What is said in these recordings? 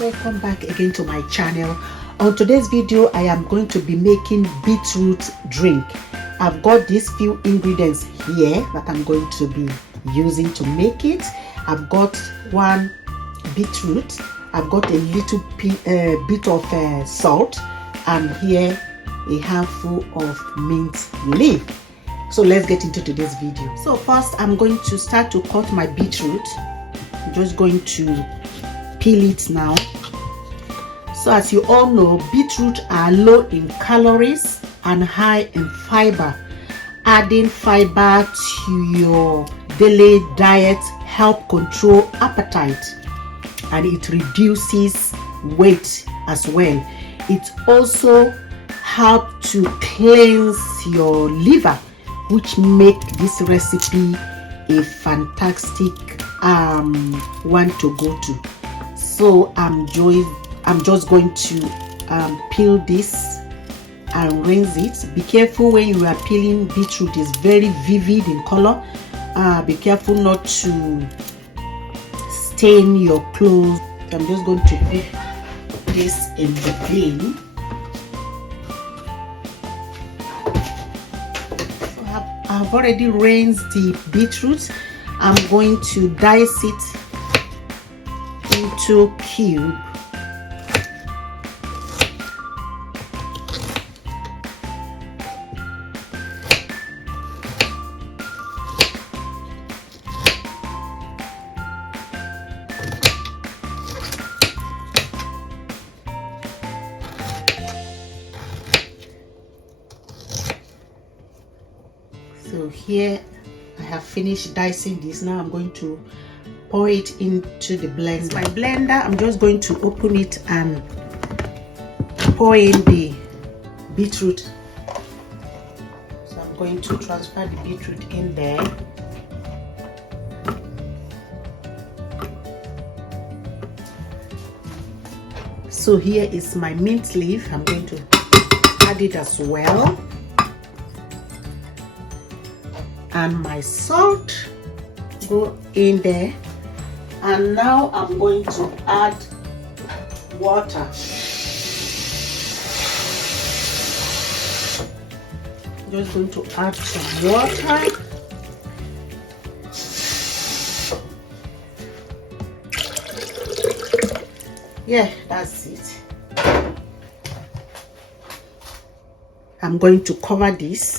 Welcome back again to my channel. On today's video I am going to be making beetroot drink. I've got these few ingredients here that I'm going to be using to make it. I've got one beetroot, I've got a little bit of salt, and here a handful of mint leaf. So let's get into today's video. So first I'm going to start to cut my beetroot. I'm just going to peel it now. So as you all know, beetroot are low in calories and high in fiber. Adding fiber to your daily diet help control appetite, and it reduces weight as well. It also helps to cleanse your liver, which make this recipe a fantastic one to go to. So I'm just going to peel this and rinse it. Be careful when you are peeling beetroot, is very vivid in color. Be careful not to stain your clothes. I'm just going to put this in the bin. I've already rinsed the beetroot. I'm going to dice it into cube. So here I have finished dicing this. Now I'm going to pour it into the blender. My blender, I'm just going to open it and pour in the beetroot. So I'm going to transfer the beetroot in there. So here is my mint leaf. I'm going to add it as well. And my salt go in there, and now I'm going to add water. Just going to add some water. Yeah, that's it. I'm going to cover this.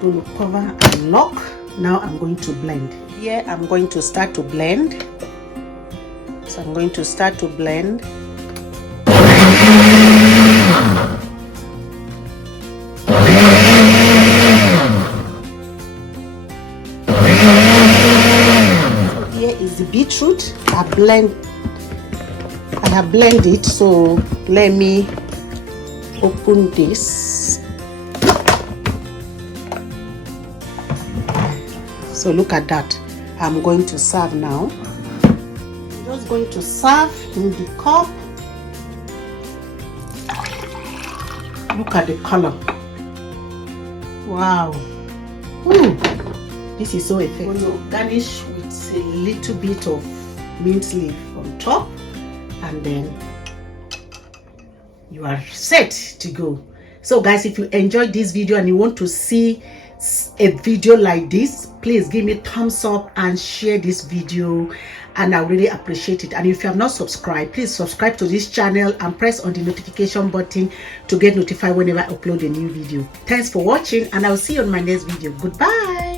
Going to cover and lock. Now I'm going to blend. Here I'm going to start to blend. So I'm going to start to blend. So here is the beetroot. I have blended it. So let me open this. So look at that. I'm going to serve now. I'm just going to serve in the cup. Look at the color. Wow. Ooh, this is so effective. I'm going to garnish with a little bit of mint leaf on top, and then you are set to go. So guys, if you enjoyed this video and you want to see a video like this, please give me a thumbs up and share this video, and I really appreciate it. And if you have not subscribed, please subscribe to this channel and press on the notification button to get notified whenever I upload a new video. Thanks for watching, and I'll see you on my next video. Goodbye.